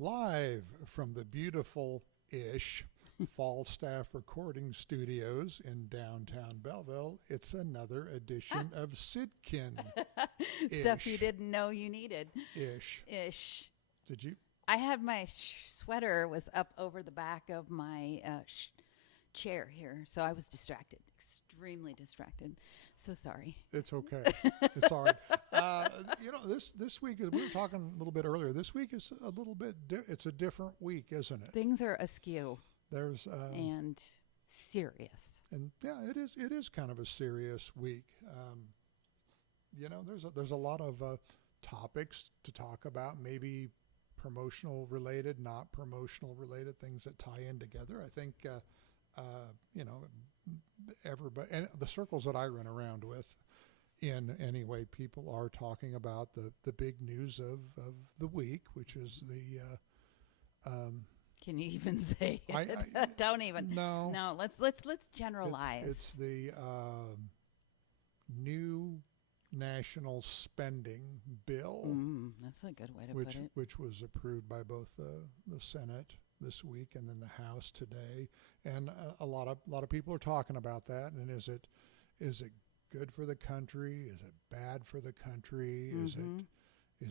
Live from the beautiful-ish Falstaff Recording Studios in downtown Belleville, it's another edition of Sydkyn. Stuff you didn't know you needed. Ish. Did you? I had my sweater was up over the back of my chair here, so I was distracted, extremely distracted. So sorry. It's okay. It's all right. This week, we were talking a little bit earlier. This week is a little bit. It's a different week, isn't it? Things are askew. There's and serious. And yeah, it is. It is kind of a serious week. There's a lot of topics to talk about. Maybe promotional related, not promotional related, things that tie in together. I think. Everybody, and the circles that I run around with, in anyway, people are talking about the big news of the week, which is the. Can you even say it? Don't even. No. Let's generalize. It's the new national spending bill. That's a good way to put it. Which was approved by both the Senate this week and then the House today, and a lot of people are talking about that. And is it good for the country? Is it bad for the country? Is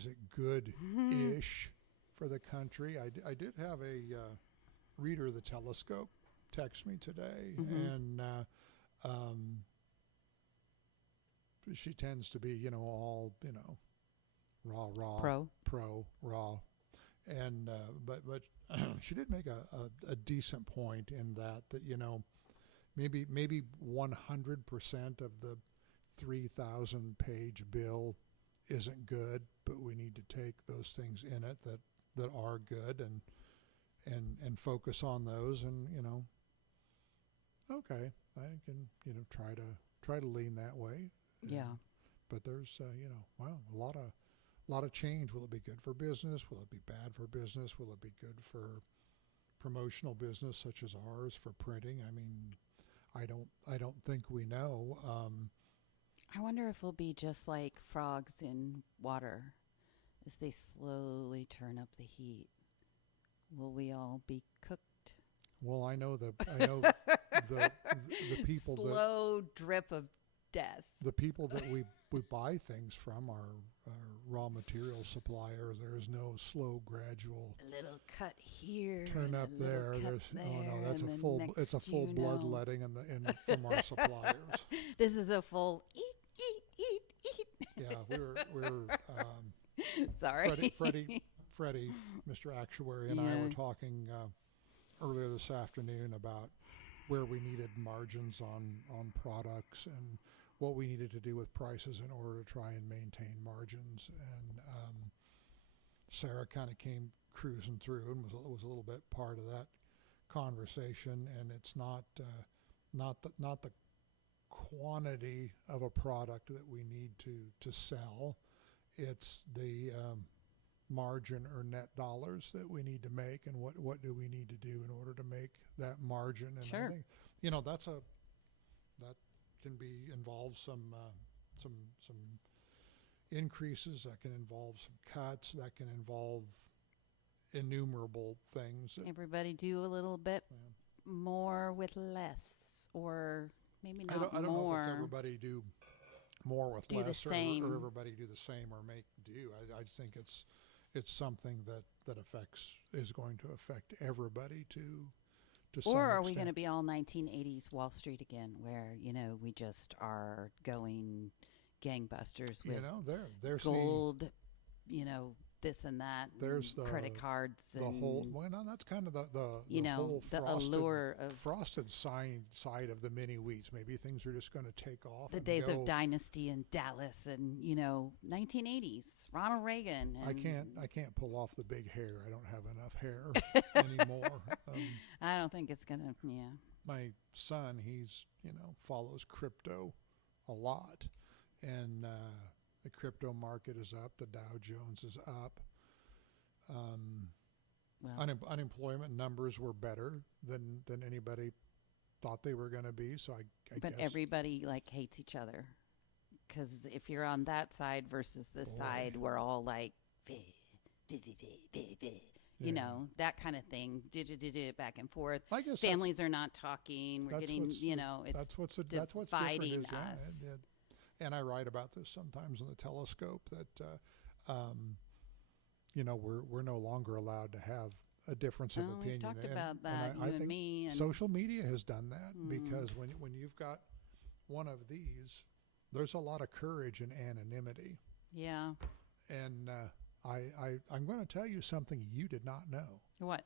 it good-ish for the country? I did have a reader of the Telescope text me today, and she tends to be all raw raw. And but she did make a decent point in that maybe 100% of the 3,000 page bill isn't good, but we need to take those things in it that are good and focus on those, and okay, I can try to lean that way. Yeah. But there's a lot of change. Will it be good for business? Will it be bad for business? Will it be good for promotional business such as ours, for printing? I mean, I don't think we know. I wonder if it'll be just like frogs in water as they slowly turn up the heat. Will we all be cooked? Well, I know the people slow drip of death. The people that we buy things from are raw material suppliers. There's no slow, gradual. A little cut here. Turn up there. There's that's a full. It's a full bloodletting from our suppliers. This is a full eat. Yeah, we're. Sorry, Freddie, Mr. Actuary, and I were talking earlier this afternoon about where we needed margins on products and what we needed to do with prices in order to try and maintain margins. And Sarah kind of came cruising through and was a little bit part of that conversation. And it's not the quantity of a product that we need to sell. It's the margin or net dollars that we need to make, and what do we need to do in order to make that margin. And sure. I think that can involve some increases, that can involve some cuts, that can involve innumerable things. Everybody do a little bit more with less, or maybe not more. I don't know if it's everybody do more with less, or everybody do the same or make do. I think it's something that is going to affect everybody to some or are extent. we going to be all 1980s Wall Street again, where we just are going gangbusters with there's gold, this and that. There's and credit cards. The and, whole. Well, no, that's kind of the whole allure of frosted side of the mini wheats. Maybe things are just going to take off. The days of Dynasty and Dallas and 1980s Ronald Reagan. And I can't pull off the big hair. I don't have enough hair anymore. I don't think it's gonna. Yeah. My son, he's follows crypto a lot, and the crypto market is up. The Dow Jones is up. Unemployment numbers were better than anybody thought they were going to be. So I but guess. Everybody hates each other, because if you're on that side versus this side, we're all like, You know, that kind of thing. Did it back and forth. I guess families are not talking. We're getting, you know, it's that's what's dividing different us. And I write about this sometimes in the Telescope that, you know, we're no longer allowed to have a difference of opinion. We've talked about that, I think me. And social media has done that because when you've got one of these, there's a lot of courage in anonymity. Yeah. And I'm going to tell you something you did not know. What?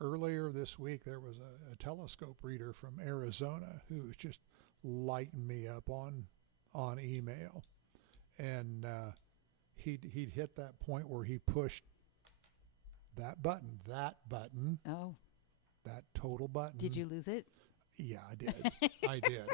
Earlier this week, there was a Telescope reader from Arizona who was just lighting me up on email, and he'd hit that point where he pushed that button. Oh. That total button. Did you lose it? Yeah, I did. I did.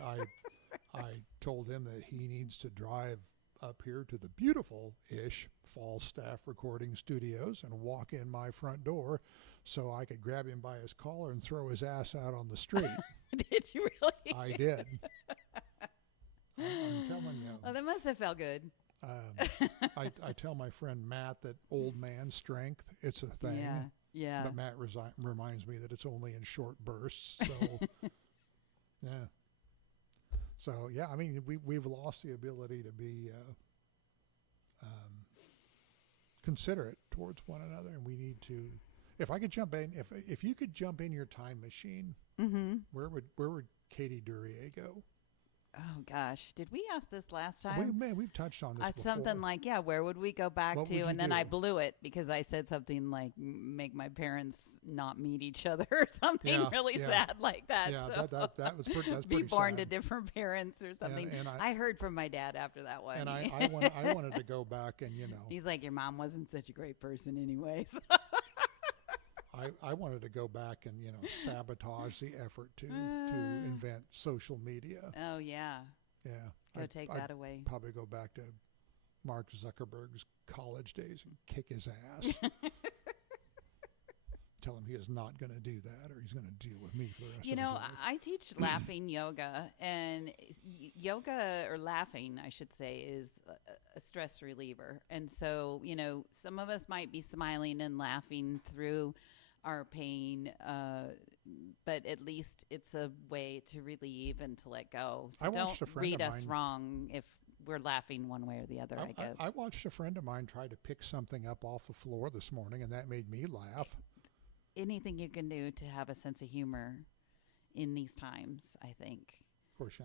I told him that he needs to drive up here to the beautiful-ish Falstaff Recording Studios and walk in my front door so I could grab him by his collar and throw his ass out on the street. Did you really? I did. I'm telling you. Oh, that must have felt good. I tell my friend Matt that old man strength, it's a thing. Yeah. Yeah. But Matt reminds me that it's only in short bursts. So, yeah. So, yeah, I mean, we've lost the ability to be considerate towards one another, and we need to. If I could jump in, if you could jump in your time machine, where would Katie Duryea go? Oh gosh, did we ask this last time? We've touched on this before. Something like, where would we go back to? And then I blew it because I said something like, make my parents not meet each other or something really sad like that. Yeah, so that was pretty. That's be pretty born sad. to different parents or something. And I heard from my dad after that one. And I wanted to go back and he's like, your mom wasn't such a great person, anyways. I wanted to go back and sabotage the effort to invent social media. Oh yeah. Yeah. Go take that away. Probably go back to Mark Zuckerberg's college days and kick his ass. Tell him he is not going to do that, or he's going to deal with me for the rest of his life. I teach laughing yoga, and yoga, or laughing, I should say, is a stress reliever. And so, some of us might be smiling and laughing through our pain, but at least it's a way to relieve and to let go. So don't read us wrong if we're laughing one way or the other, I guess. I watched a friend of mine try to pick something up off the floor this morning, and that made me laugh. Anything you can do to have a sense of humor in these times, I think. Of course,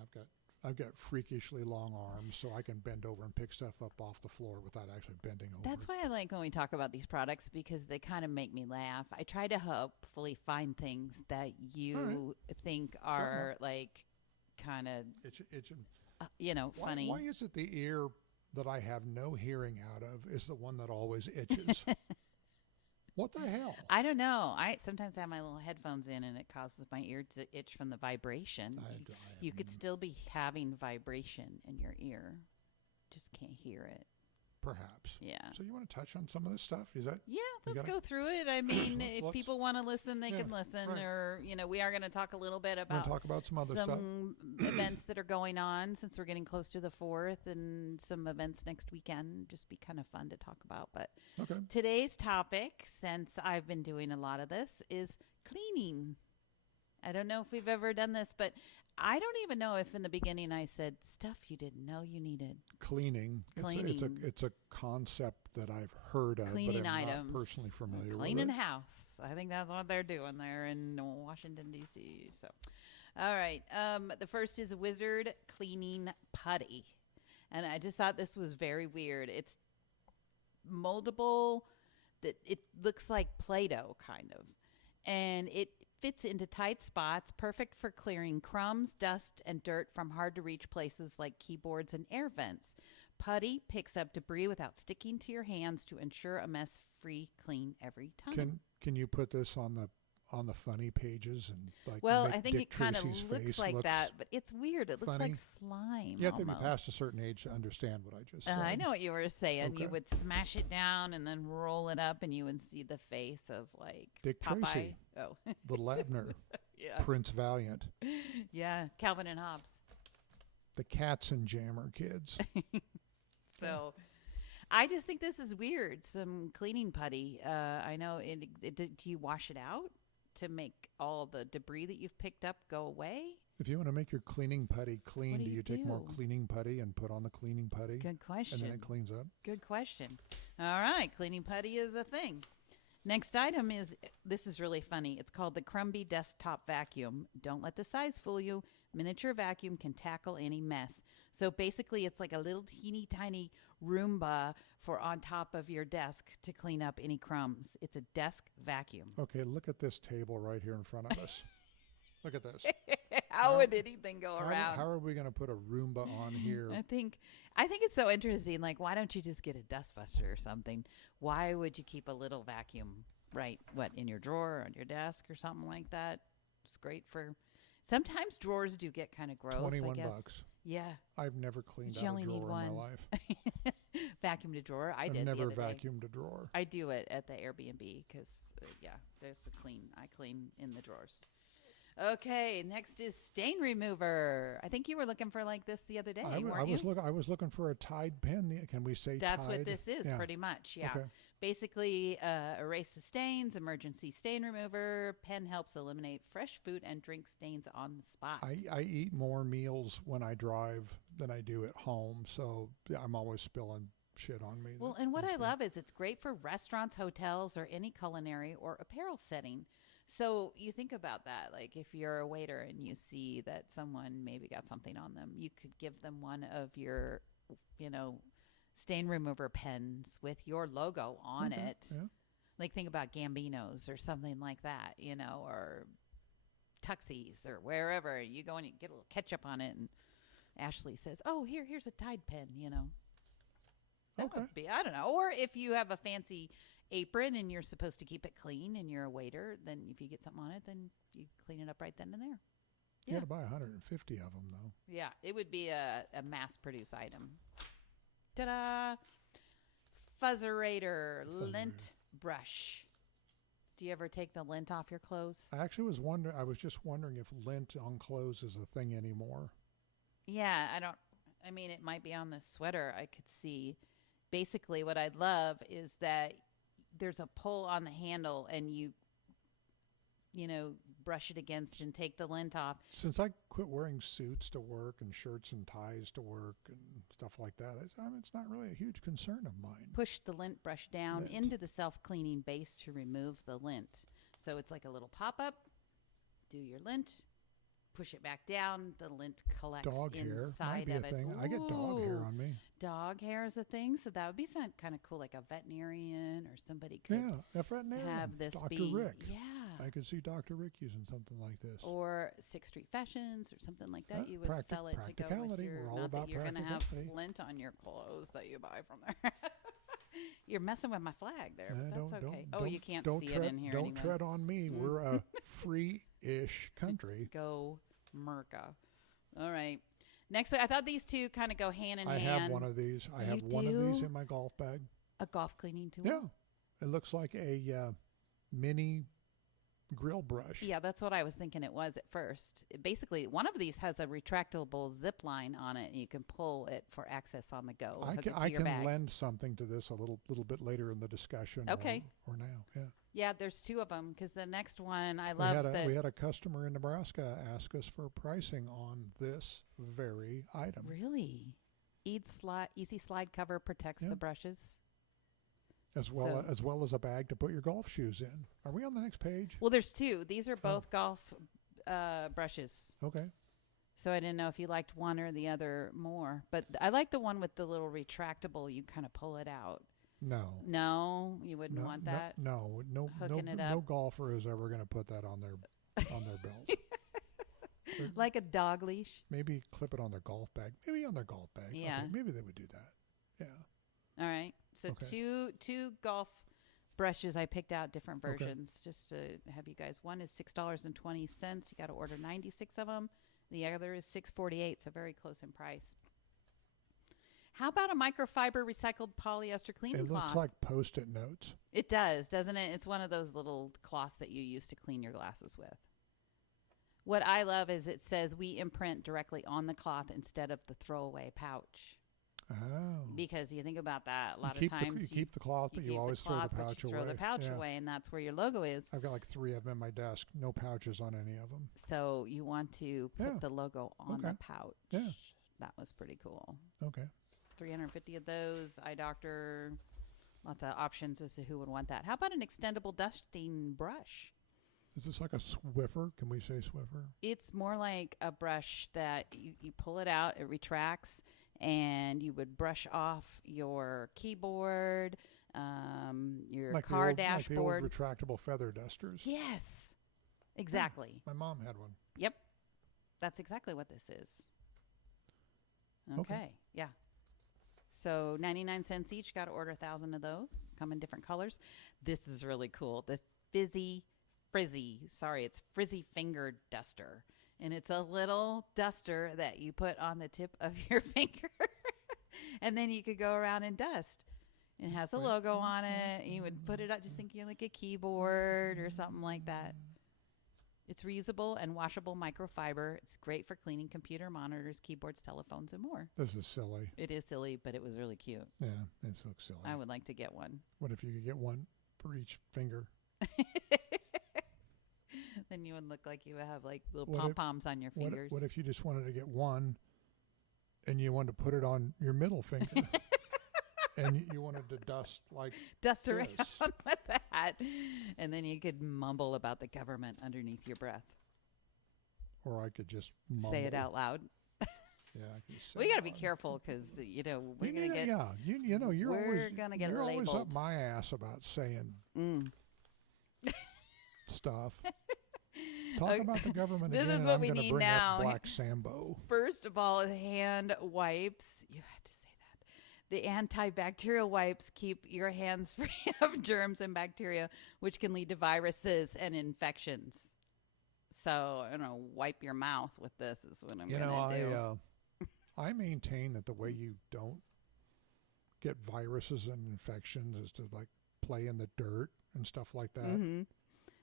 I've got freakishly long arms, so I can bend over and pick stuff up off the floor without actually bending over. That's why I like when we talk about these products, because they kind of make me laugh. I try to hopefully find things that you think are like kind of funny. Why is it the ear that I have no hearing out of is the one that always itches? What the hell? I don't know. I sometimes have my little headphones in, and it causes my ear to itch from the vibration. You could still be having vibration in your ear. Just can't hear it. Perhaps. Yeah. So you want to touch on some of this stuff? Is that? Yeah, let's go through it. I mean, if people want to listen, they can listen. Right. Or, we are going to talk a little bit about some other stuff. Events that are going on since we're getting close to the 4th, and some events next weekend. Just be kind of fun to talk about. But today's topic, since I've been doing a lot of this, is cleaning. I don't know if we've ever done this, but I don't even know if in the beginning I said stuff you didn't know you needed. Cleaning. It's a concept that I've heard of, cleaning but I'm items. Not personally familiar with it. Cleaning house. I think that's what they're doing there in Washington, D.C. So, all right. The first is Wizard Cleaning Putty. And I just thought this was very weird. It's moldable. It looks like Play-Doh, kind of. And it fits into tight spots, perfect for clearing crumbs, dust, and dirt from hard-to-reach places like keyboards and air vents. Putty picks up debris without sticking to your hands to ensure a mess-free clean every time. Can you put this on the funny pages and like? Well, make I think Dick it kind of Tracy's looks like that, but it's weird. It looks like slime. You have to be almost. past a certain age to understand what I just said. I know what you were saying. Okay. You would smash it down and then roll it up, and you would see the face of like Dick Popeye. Tracy. Oh, Little Abner. yeah. Prince Valiant. Yeah, Calvin and Hobbes. The Cats and Jammer Kids. So I just think this is weird. Some cleaning putty. I know. Do you wash it out to make all the debris that you've picked up go away? If you want to make your cleaning putty clean, do you take more cleaning putty and put on the cleaning putty? Good question. And then it cleans up? Good question. All right. Cleaning putty is a thing. Next item is, this is really funny. It's called the Crumbie Desktop Vacuum. Don't let the size fool you. Miniature vacuum can tackle any mess. So basically, it's like a little teeny tiny Roomba for on top of your desk to clean up any crumbs. It's a desk vacuum. Okay, look at this table right here in front of us. Look at this. How would anything go around? How are we going to put a Roomba on here? I think it's so interesting. Like, why don't you just get a dustbuster or something? Why would you keep a little vacuum, in your drawer or on your desk or something like that? It's great for. Sometimes drawers do get kind of gross. $21. Yeah. I've never cleaned out a drawer in my life. Vacuumed a drawer. I've never vacuumed a drawer. I do it at the Airbnb because, there's I clean in the drawers. Okay, next is stain remover. I think you were looking for like this the other day, weren't you? I was looking for a Tide pen. Can we say That's Tide? what this is, pretty much, yeah. Okay. Basically, erase the stains, emergency stain remover. Pen helps eliminate fresh food and drink stains on the spot. I eat more meals when I drive than I do at home, so I'm always spilling shit on me. Well, and what I love is it's great for restaurants, hotels, or any culinary or apparel setting. So you think about that, like if you're a waiter and you see that someone maybe got something on them, you could give them one of your, stain remover pens with your logo on it. Yeah. Like think about Gambino's or something like that, or Tuxies or wherever. You go and you get a little ketchup on it and Ashley says, oh, here's a Tide pen, That would be, I don't know. Or if you have a fancy apron and you're supposed to keep it clean and you're a waiter, then if you get something on it, then you clean it up right then and there. You got to buy 150 of them, though. Yeah, it would be a mass-produced item. Ta-da! Fuzzerator, lint brush. Do you ever take the lint off your clothes? I actually was just wondering if lint on clothes is a thing anymore. Yeah, it might be on the sweater. I could see. Basically, what I'd love is that there's a pull on the handle and you brush it against and take the lint off. Since I quit wearing suits to work and shirts and ties to work and stuff like that, it's not really a huge concern of mine. Push the lint brush down into the self-cleaning base to remove the lint. So it's like a little pop-up. Do your lint. Push it back down. The lint collects dog hair inside might be of a it. thing. Ooh. I get dog hair on me. Dog hair is a thing, so that would be something kind of cool, like a veterinarian or somebody could a veterinarian. Have this Dr. be Rick. Yeah. I could see Dr. Rick using something like this. Or 6th Street Fashions or something like that. You would sell it to go with your. We're all not about that you're going to have practicality. lint on your clothes that you buy from there. You're messing with my flag there. But that's okay. You can't see it in here Don't anyway. tread on me. We're a free-ish country. Go Merca. All right. Next, I thought these two kind of go hand in hand. I have one of these. I have one of these in my golf bag. A golf cleaning tool? Yeah. It looks like a mini grill brush. Yeah, that's what I was thinking it was at first. Basically, one of these has a retractable zip line on it, and you can pull it for access on the go. I can lend something to this a little bit later in the discussion. Okay. Or now, yeah. Yeah, there's two of them because the next one I love that. We had a customer in Nebraska ask us for pricing on this very item. Really? Easy slide cover protects the brushes. As well as a bag to put your golf shoes in. Are we on the next page? Well, there's two. These are both golf brushes. Okay. So I didn't know if you liked one or the other more. But I like the one with the little retractable. You kind of pull it out. No, you wouldn't want that. No golfer is ever going to put that on their belt. Like a dog leash. Maybe clip it on their golf bag. Maybe on their golf bag. Yeah. Okay, maybe they would do that. Yeah. All right. So two golf brushes. I picked out different versions just to have you guys. One is $6.20. You got to order 96 of them. The other is $6.48. So very close in price. How about a microfiber recycled polyester cleaning cloth? It looks like Post-it notes. It does, doesn't it? It's one of those little cloths that you use to clean your glasses with. What I love is it says we imprint directly on the cloth instead of the throwaway pouch. Oh. Because you think about that, a lot you of times you keep the cloth, but you always throw the pouch away. Throw the pouch away, and that's where your logo is. I've got like 3 of them in my desk. No pouches on any of them. So you want to put the logo on the pouch. Yeah. That was pretty cool. Okay. 350 of those. Eye doctor. Lots of options as to who would want that. How about an extendable dusting brush? Is this like a Swiffer? Can we say Swiffer? It's more like a brush that you pull it out, it retracts, and you would brush off your keyboard, your like car Like dashboard. the old retractable feather dusters. Yes, exactly. Yeah, my mom had one. Yep, that's exactly what this is. Okay. Yeah. So 99 cents each. Got to order 1,000 of those. Come in different colors. This is really cool. The frizzy finger duster. And it's a little duster that you put on the tip of your finger. And then you could go around and dust. It has a logo on it. You would put it up, just thinking like a keyboard or something like that. It's reusable and washable microfiber. It's great for cleaning computer monitors, keyboards, telephones, and more. This is silly. It is silly, but it was really cute. Yeah, it looks silly. I would like to get one. What if you could get one for each finger? Then you would look like you have like little pom-poms on your fingers. What if you just wanted to get one and you wanted to put it on your middle finger? And you wanted to dust around with that. And then you could mumble about the government underneath your breath. Or I could just mumble. Say it out loud. Yeah, I could say we got to be careful because, we're going to get... Yeah, we're going to get you're labeled. always up my ass about saying stuff. Talk about the government this again. Is what I'm we gonna need bring now. Up Black Sambo. First of all, hand wipes. You had to say that. The antibacterial wipes keep your hands free of germs and bacteria, which can lead to viruses and infections. So, wipe your mouth with this is what I'm going to do. I maintain that the way you don't get viruses and infections is to play in the dirt and stuff like that. Mm-hmm.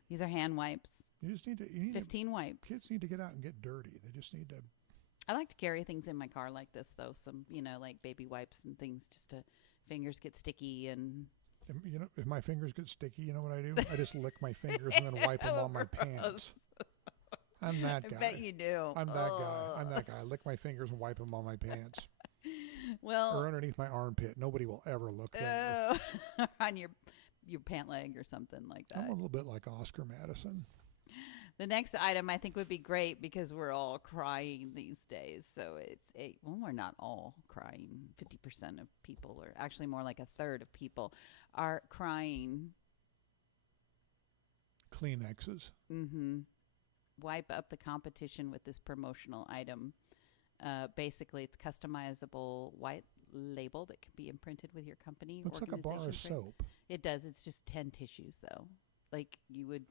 These are hand wipes. You just need 15 wipes. Kids need to get out and get dirty. They just need to. I like to carry things in my car like this, though. Some, like baby wipes and things, just to fingers get sticky and. If my fingers get sticky, you know what I do? I just lick my fingers and then wipe them on my pants. I'm that guy. I bet you do. I'm that guy. I lick my fingers and wipe them on my pants. Well, or underneath my armpit. Nobody will ever look there. On your pant leg or something like that. I'm a little bit like Oscar Madison. The next item I think would be great because we're all crying these days. So we're not all crying. 50% of people, or actually more like a third of people, are crying. Kleenexes. Mm-hmm. Wipe up the competition with this promotional item. Basically, it's customizable white label that can be imprinted with your company. Looks like a bar of soap. It does. It's just 10 tissues, though. Like you would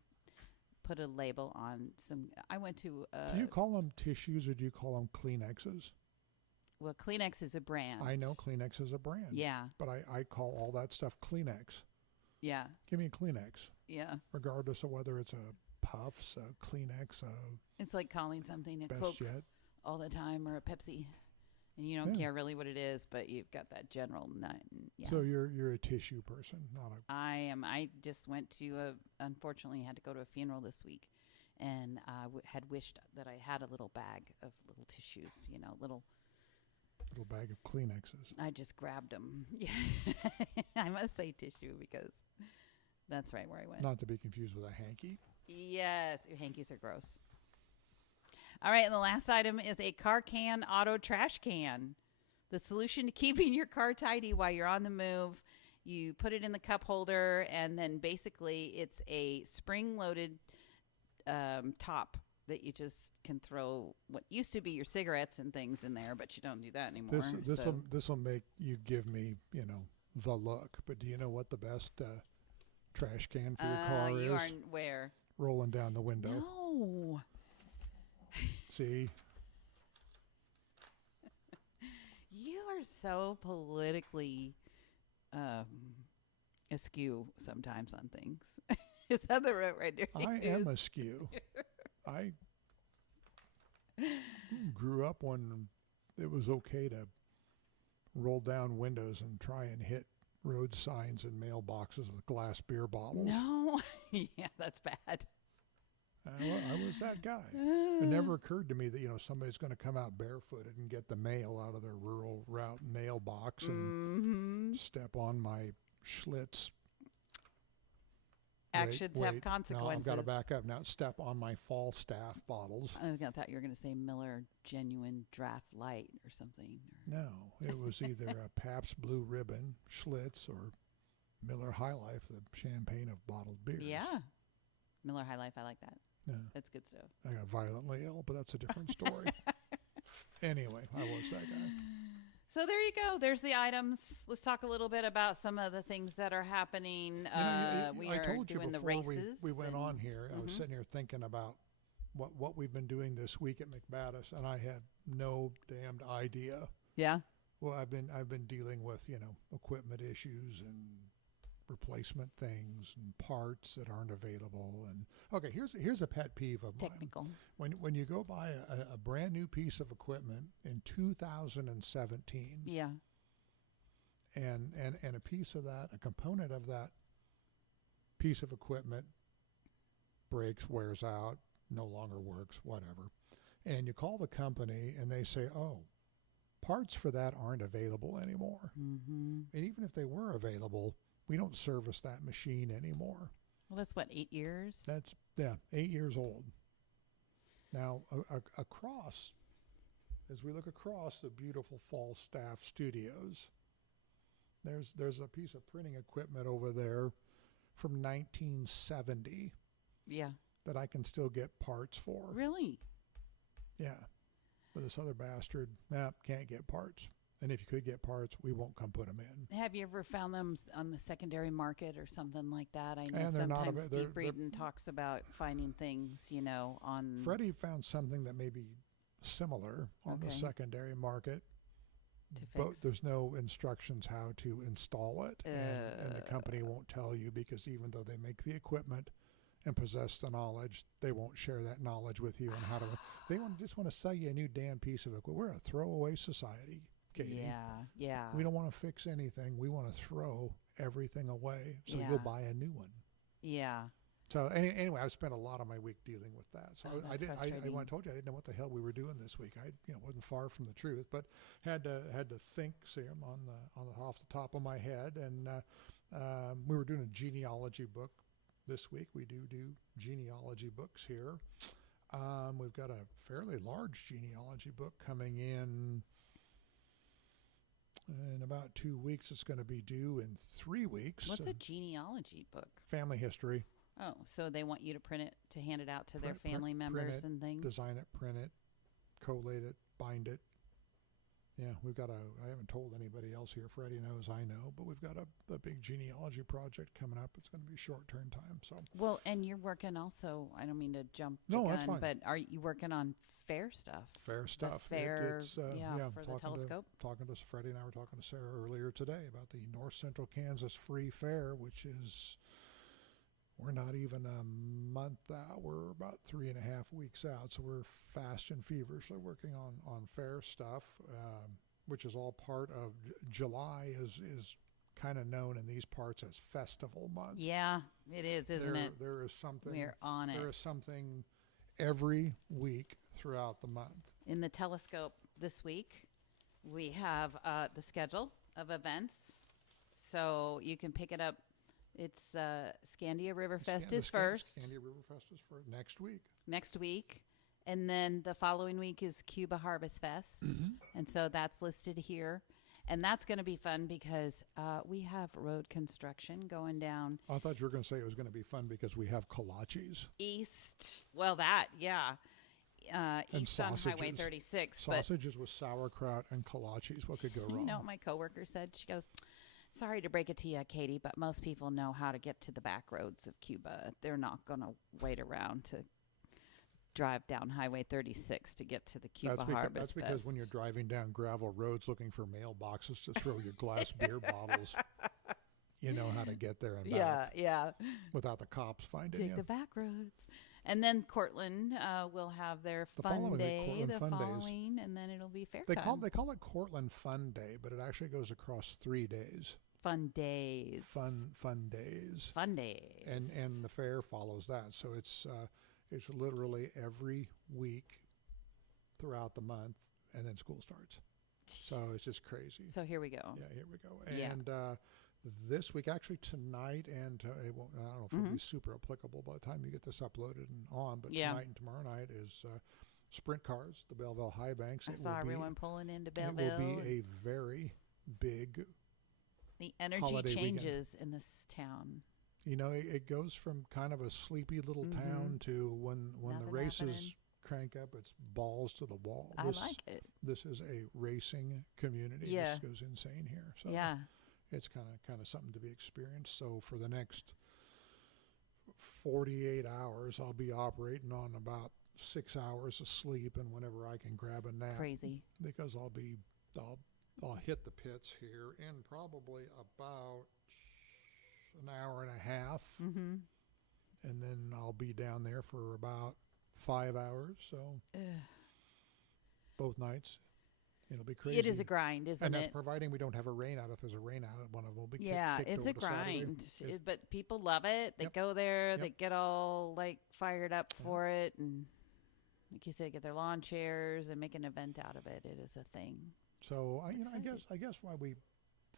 put a label on some. I went to. Do you call them tissues or do you call them Kleenexes? Well, Kleenex is a brand. I know Kleenex is a brand. Yeah. But I call all that stuff Kleenex. Yeah. Give me a Kleenex. Yeah. Regardless of whether it's a Puffs, a Kleenex, it's like calling something a Best Coke Yet. all the time or a Pepsi. And you don't care really what it is, but you've got that general nut. Yeah. So you're a tissue person, not a. I am. I just went to unfortunately had to go to a funeral this week, and had wished that I had a little bag of little tissues. Little bag of Kleenexes. I just grabbed them. Yeah, I must say tissue because that's right where I went. Not to be confused with a hanky. Yes, hankies are gross. All right, and the last item is a car can auto trash can. The solution to keeping your car tidy while you're on the move. You put it in the cup holder, and then basically it's a spring-loaded top that you just can throw what used to be your cigarettes and things in there, but you don't do that anymore. This will make you give me, the look. But do you know what the best trash can for your car is? You aren't where? Rolling down the window. No. See? You are so politically askew sometimes on things. Is that the right word? I am askew. I grew up when it was okay to roll down windows and try and hit road signs and mailboxes with glass beer bottles. No. Yeah, that's bad. I was that guy. It never occurred to me that, somebody's going to come out barefooted and get the mail out of their rural route mailbox and step on my Schlitz. Actions have consequences. No, I've got to back up now. Step on my Falstaff bottles. I thought you were going to say Miller Genuine Draft Light or something. No, it was either a Pabst Blue Ribbon, Schlitz, or Miller High Life, the champagne of bottled beers. Yeah. Miller High Life, I like that. Yeah. That's good stuff. I got violently ill, but that's a different story. Anyway, I was that guy. So there you go. There's the items. Let's talk a little bit about some of the things that are happening. I told you doing the before races. we went on here, I was sitting here thinking about what we've been doing this week at McManus, and I had no damned idea. Yeah. Well, I've been dealing with, equipment issues and replacement things and parts that aren't available. And okay, here's a pet peeve of Technical. mine. When you go buy a brand new piece of equipment in 2017, Yeah. and a piece of that, a component of that piece of equipment breaks, wears out, no longer works, whatever, and you call the company and they say, oh, parts for that aren't available anymore. And even if they were available, we don't service that machine anymore. Well, that's what, 8 years? That's 8 years old. Now, across, as we look across the beautiful Falstaff studios, there's a piece of printing equipment over there from 1970. Yeah. That I can still get parts for. Really? Yeah. But this other bastard, can't get parts. And if you could get parts, we won't come put them in. Have you ever found them on the secondary market or something like that? I know And sometimes Steve Breeden talks about finding things, on... Freddie found something that may be similar on the secondary market. But there's no instructions how to install it. And the company won't tell you because even though they make the equipment and possess the knowledge, they won't share that knowledge with you on how to... They just want to sell you a new damn piece of equipment. We're a throwaway society. Katie. Yeah. We don't want to fix anything. We want to throw everything away. So you'll buy a new one. Yeah. So anyway, I've spent a lot of my week dealing with that. So I told you I didn't know what the hell we were doing this week. I wasn't far from the truth, but had to think off the top of my head. And we were doing a genealogy book this week. We do genealogy books here. We've got a fairly large genealogy book coming in about 2 weeks. It's going to be due in 3 weeks. What's a genealogy book? Family history. Oh, so they want you to print it, to hand it out to their family members and things? Design it, print it, collate it, bind it. Yeah, I haven't told anybody else here. Freddie knows, I know, but we've got a big genealogy project coming up. It's going to be short turn time. So. Well, and you're working also, I don't mean to jump the gun, that's fine. But are you working on fair stuff? Fair stuff. For the telescope. Talking to Freddie and I were talking to Sarah earlier today about the North Central Kansas Free Fair, which is, we're not even a month out. We're about 3.5 weeks out. So we're fast and feverishly working on fair stuff, which is all part of July is kind of known in these parts as festival month. Yeah, it is, isn't it? There is something. We're on it. There is something every week throughout the month. In the telescope this week, we have the schedule of events. So you can pick it up. It's Scandia Riverfest is first. Scandia Riverfest is for next week. And then the following week is Cuba Harvest Fest. And so that's listed here. And that's going to be fun because we have road construction going down. I thought you were going to say it was going to be fun because we have kolaches. East on Highway 36. Sausages with sauerkraut and kolaches. What could go wrong? You know what my coworker said? She goes, sorry to break it to you, Katie, but most people know how to get to the back roads of Cuba. They're not going to wait around to drive down Highway 36 to get to the Cuba Harvest That's because Fest. When you're driving down gravel roads looking for mailboxes to throw your glass beer bottles, you know how to get there and back. Yeah. Without the cops finding you. Take the back roads. And then Cortland will have their The fun following week, day Cortland the Fun Days. following, and then it'll be fair They time. call it Cortland Fun Day, but it actually goes across 3 days. Fun days. Fun days. Fun days. And the fair follows that. So it's literally every week throughout the month, and then school starts. So it's just crazy. So here we go. Yeah, here we go. Yeah. And this week, actually tonight, and it won't, I don't know if it'll be super applicable by the time you get this uploaded and on, but tonight and tomorrow night is sprint cars, the Belleville High Banks. I saw everyone pulling into Belleville. It will be a very big the energy holiday changes in this town. You know, it goes from kind of a sleepy little town to when Nothing the races happening. crank up, it's balls to the wall. I like it. This is a racing community. Yeah. This goes insane here. So Yeah. it's kind of something to be experienced. So for the next 48 hours, I'll be operating on about 6 hours of sleep, and whenever I can grab a nap, Crazy. because I'll hit the pits here in probably about an hour and a half, Mm-hmm. and then I'll be down there for about 5 hours. So both nights, it'll be crazy. It is a grind, isn't and that's it? providing we don't have a rain out. If there's a rain out, one of them will be Yeah, kicked it's over a to Saturday. grind. But people love it. They Yep. go there. They Yep. get all like fired up for it, and like you said, get their lawn chairs and make an event out of it. It is a thing. So I Excited. guess why we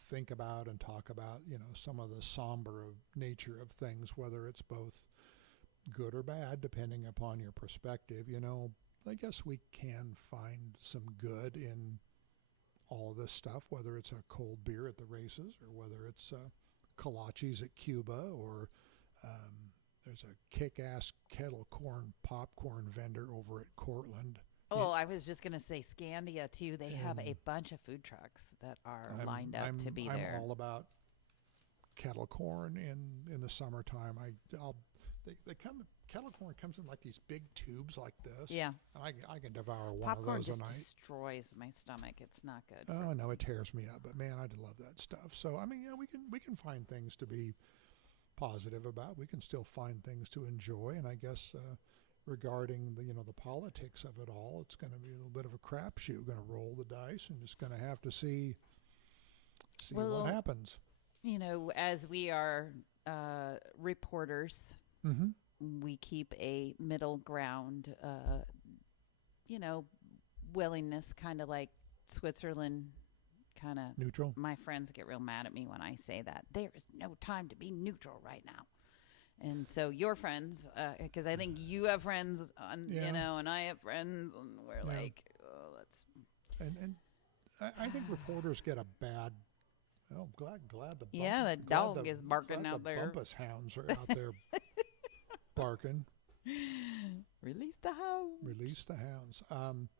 think about and talk about some of the somber nature of things, whether it's both good or bad, depending upon your perspective. I guess we can find some good in all of this stuff, whether it's a cold beer at the races or whether it's kolaches at Cuba, or there's a kick-ass kettle corn popcorn vendor over at Cortland. Oh, I was just going to say Scandia, too. They have a bunch of food trucks that are lined up to be there. I'm all about kettle corn in the summertime. Kettle corn comes in like these big tubes like this. Yeah. And I can devour one Popcorn of those just a night. destroys my stomach. It's not good. Oh no, it tears me up. But man, I love that stuff. So I mean, we can find things to be positive about. We can still find things to enjoy. And I guess regarding the politics of it all, it's going to be a little bit of a crapshoot. Going to roll the dice and just going to have to see what happens. As we are reporters, we keep a middle ground, willingness, kind of like Switzerland, kind of neutral. My friends get real mad at me when I say that. There is no time to be neutral right now. And so your friends, because I think you have friends, and I have friends, and we're like, oh, let's. And I think reporters get a bad. Oh, glad the the dog is barking out there. The Bumpus hounds are out there barking. Release the hounds. Release the hounds.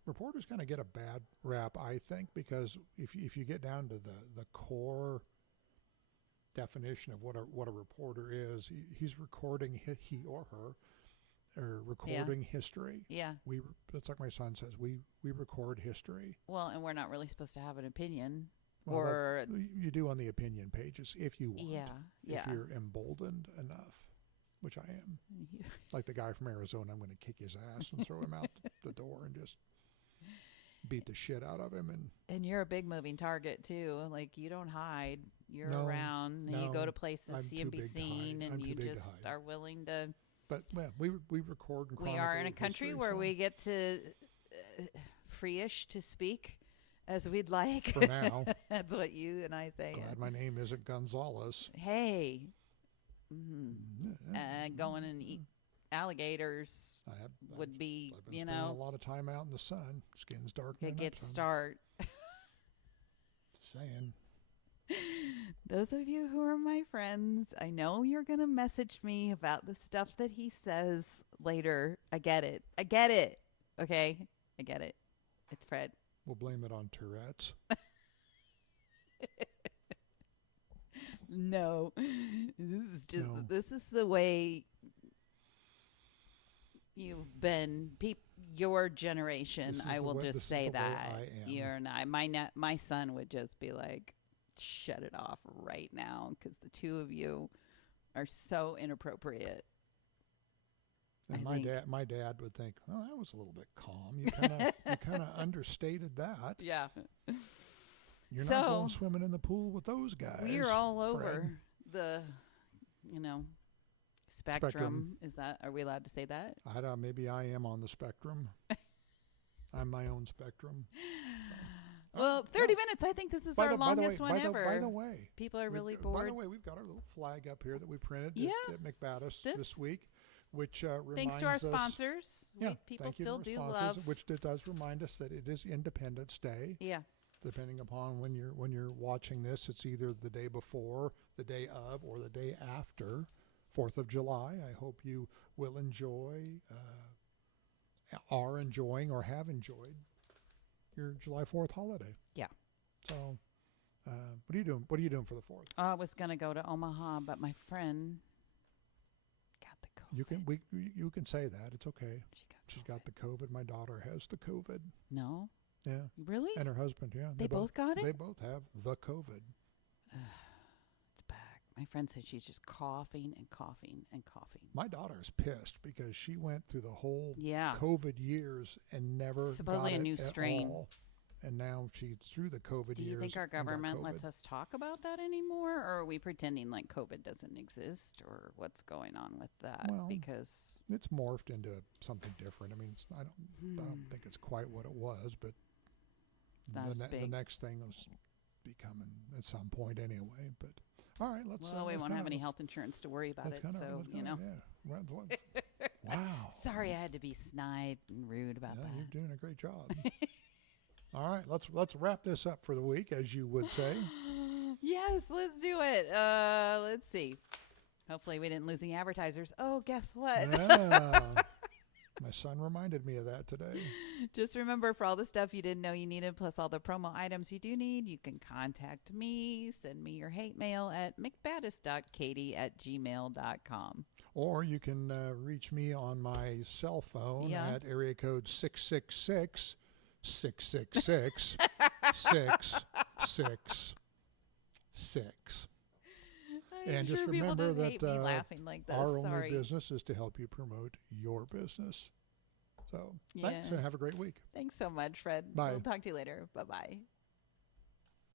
Reporters kind of get a bad rap, I think, because if you get down to the core definition of what a reporter is, he's recording he or her or recording history. Yeah. That's like my son says. We record history. Well, and we're not really supposed to have an opinion. Well, or you do on the opinion pages if you want. Yeah. If you're emboldened enough, which I am. Like the guy from Arizona, I'm going to kick his ass and throw him out the door and just beat the shit out of him. And you're a big moving target too. Like you don't hide. You're around. And you go to places, see and be seen, and you just are willing to. But we record and chronicle. We are in a country where we get to free-ish to speak as we'd like. For now. That's what you and I say. Glad my name isn't Gonzalez. Hey. Going and eat alligators would be, I've been spending a lot of time out in the sun. Skin's darkening. A good start. Saying. Those of you who are my friends, I know you're going to message me about the stuff that he says later. I get it. Okay? I get it. It's Fred. We'll blame it on Tourette's. No. This is the way you've been. Your generation, I will just say that. You're not. My son would just be like, shut it off right now, because the two of you are so inappropriate. And my dad would think, "Oh, that was a little bit calm. You kind of understated that. Yeah. You're not going swimming in the pool with those guys." We're all Fred. over the, spectrum. Are we allowed to say that? I don't. Maybe I am on the spectrum. I'm my own spectrum. Well, 30 minutes. I think this is our longest one ever. By the way, people are really bored. By the way, we've got our little flag up here that we printed at McBaddis this week, which reminds thanks to our us, sponsors. People still do love. Which does remind us that it is Independence Day. Yeah. Depending upon when you're watching this, it's either the day before, the day of, or the day after 4th of July. I hope you will enjoy, are enjoying, or have enjoyed your July 4th holiday. Yeah. So, what are you doing? What are you doing for the 4th? I was gonna go to Omaha, but my friend got the COVID. You can say that. It's okay. She's got the COVID. My daughter has the COVID. No. Yeah. Really? And her husband. Yeah. They both got it. They both have the COVID. It's back. My friend said she's just coughing and coughing and coughing. My daughter is pissed because she went through the whole COVID years and never supposedly got a new it strain. At all. And now she's through the COVID years. Do you think our government lets us talk about that anymore, or are we pretending like COVID doesn't exist, or what's going on with that? Well, because it's morphed into something different. I mean, I don't think it's quite what it was, but the next thing was becoming at some point anyway. But all right, we won't have any health insurance to worry about it, so Yeah. Wow. Sorry, I had to be snide and rude about that. You're doing a great job. All right, let's wrap this up for the week, as you would say. Yes, let's do it. Let's see. Hopefully we didn't lose any advertisers. Oh, guess what? Yeah. My son reminded me of that today. Just remember, for all the stuff you didn't know you needed, plus all the promo items you do need, you can contact me. Send me your hate mail at mcbaddis.katie@gmail.com. Or you can reach me on my cell phone at area code 666 666 666. And just remember that our only business is to help you promote your business. So thanks and have a great week. Thanks so much, Fred. Bye. We'll talk to you later. Bye-bye.